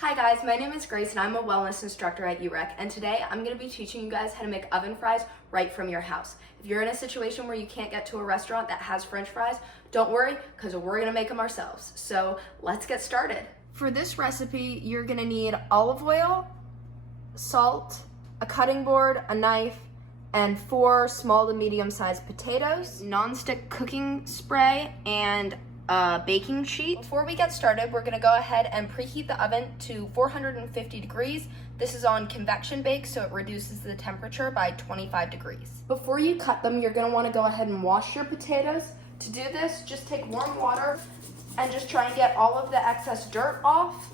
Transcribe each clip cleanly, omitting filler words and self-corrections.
Hi guys, my name is Grace and I'm a wellness instructor at UREC, and today I'm going to be teaching you guys how to make oven fries right from your house. If you're in a situation where you can't get to a restaurant that has French fries, don't worry because we're going to make them ourselves. So let's get started. For this recipe, you're going to need olive oil, salt, a cutting board, a knife, and 4 small to medium-sized potatoes, nonstick cooking spray, and a baking sheet. Before we get started, we're gonna go ahead and preheat the oven to 450 degrees. This is on convection bake, so it reduces the temperature by 25 degrees. Before you cut them, you're gonna wanna go ahead and wash your potatoes. To do this, just take warm water and just try and get all of the excess dirt off.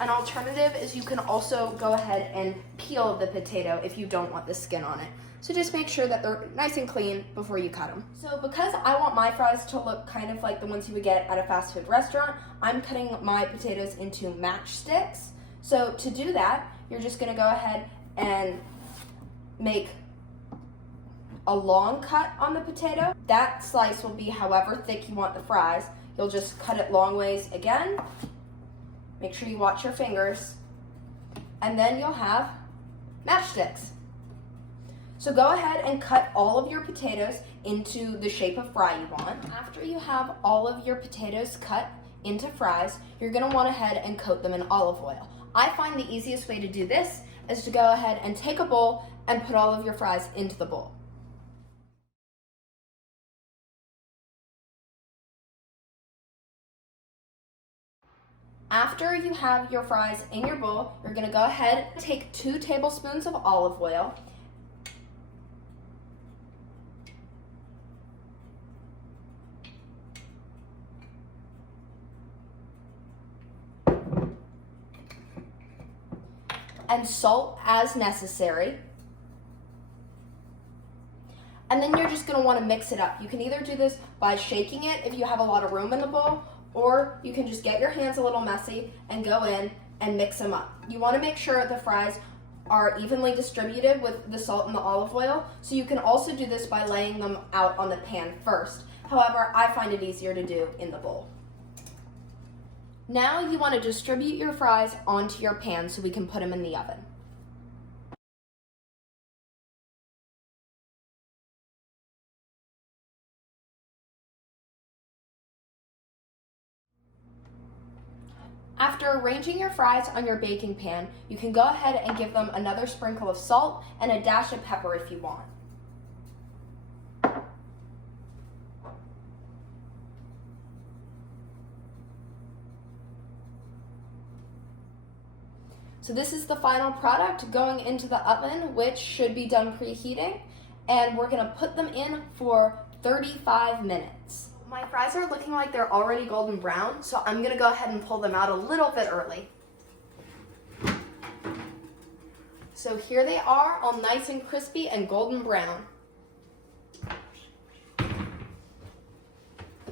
An alternative is you can also go ahead and peel the potato if you don't want the skin on it. So just make sure that they're nice and clean before you cut them. So because I want my fries to look kind of like the ones you would get at a fast food restaurant, I'm cutting my potatoes into matchsticks. So to do that, you're just gonna go ahead and make a long cut on the potato. That slice will be however thick you want the fries. You'll just cut it long ways again. Make sure you watch your fingers. And then you'll have matchsticks. So go ahead and cut all of your potatoes into the shape of fry you want. After you have all of your potatoes cut into fries, you're gonna want to head and coat them in olive oil. I find the easiest way to do this is to go ahead and take a bowl and put all of your fries into the bowl. After you have your fries in your bowl, you're gonna go ahead and take 2 tablespoons of olive oil, and salt as necessary. And then you're just gonna wanna mix it up. You can either do this by shaking it if you have a lot of room in the bowl, or you can just get your hands a little messy and go in and mix them up. You wanna make sure the fries are evenly distributed with the salt and the olive oil, so you can also do this by laying them out on the pan first. However, I find it easier to do in the bowl. Now you want to distribute your fries onto your pan so we can put them in the oven. After arranging your fries on your baking pan, you can go ahead and give them another sprinkle of salt and a dash of pepper if you want. So this is the final product going into the oven, which should be done preheating, and we're gonna put them in for 35 minutes. My fries are looking like they're already golden brown, so I'm gonna go ahead and pull them out a little bit early. So here they are, all nice and crispy and golden brown.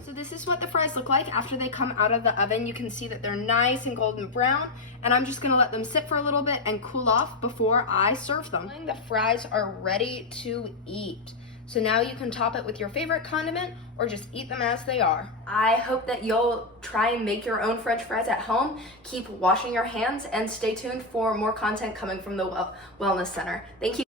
So this is what the fries look like after they come out of the oven. You can see that they're nice and golden brown, and I'm just gonna let them sit for a little bit and cool off before I serve them. The fries are ready to eat. So now you can top it with your favorite condiment or just eat them as they are. I hope that you'll try and make your own French fries at home. Keep washing your hands and stay tuned for more content coming from the Wellness Center. Thank you.